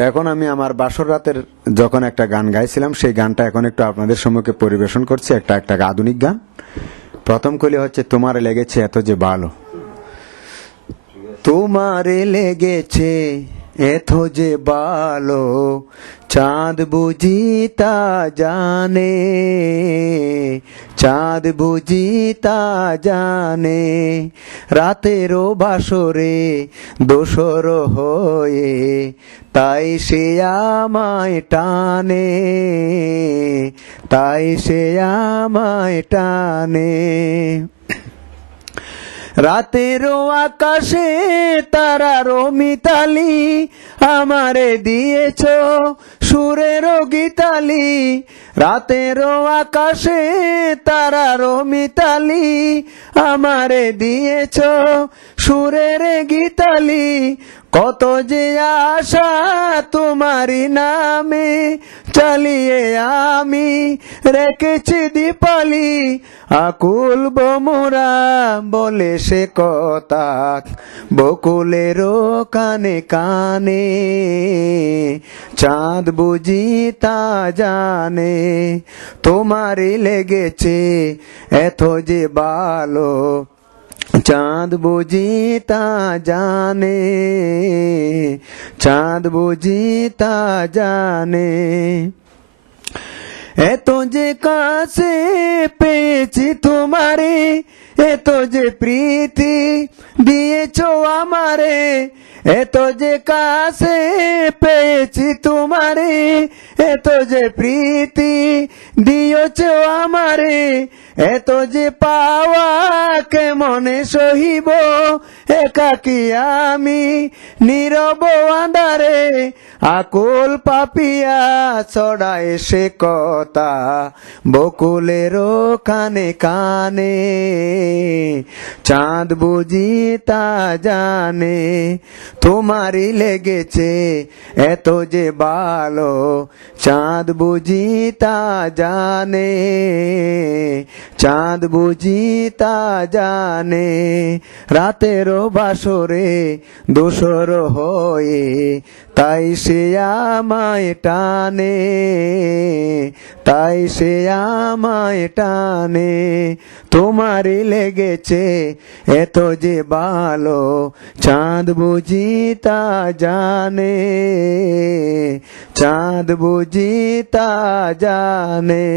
এখন আমি আমার বাসর রাতের যখন একটা গান গাইছিলাম সেই গানটা এখন একটু আপনাদের সম্মুখে পরিবেশন করছি, একটা আধুনিক গান। প্রথম কলি হচ্ছে তোমারে লেগেছে এত যে ভালো, তোমারে লেগেছে এত যে ভালো, চাঁদ বুঝি তা জানে, চাঁদ বুঝি তা জানে, রাতেরও বাসরে দোসর হয়ে তাই সে আমায় টানে, তাই সে আমায় টানে। রাতেরও আকাশে তারারও মিতালি, আমারে দিয়েছ সুরেরও গীতালি। রাতেরও আকাশে তারারও মিতালি, আমারে দিয়েছ সুরের গীতালি। কত যে আশা তোমারি নামে চালিয়ে আমি রেখেছি দীপালি। আকুল বোমরা বলে সে কথা বকুলেরও কানে কানে, চাঁদ বুঝি তা জানে, তোমারই লেগেছে এত যে ভালো, চাঁদ বুঝি তা জানে, চাঁদ বুঝি তা জানে। এত যে কাছে পেয়েছি তোমারে, এত যে প্রীতি দিয়েছ আমারে, এত যে কাছে পেয়েছি তোমারে, এত যে প্রীতি দিয়েছ আমারে, এত যে পাওয়া কেমনে সহিব একাকি আমি নীরব আন্ধারে। আকুল পাপিয়া ছড়ায় সে কথা বকুলেরও কানে কানে, চাঁদ বুঝি তা জানে, তোমারই লেগেছে এত যে ভালো, চাঁদ বুঝি তা জানে, চাঁদ বুঝি তা জানে। রাতেরও বাসরে দোসর হয়ে তাই সে আমায় টানে, তাই সে আমায় টানে, তোমারই লেগেছে এত যে ভালো, চাঁদ বুঝি তা জানে, চাঁদ বুঝি তা জানে।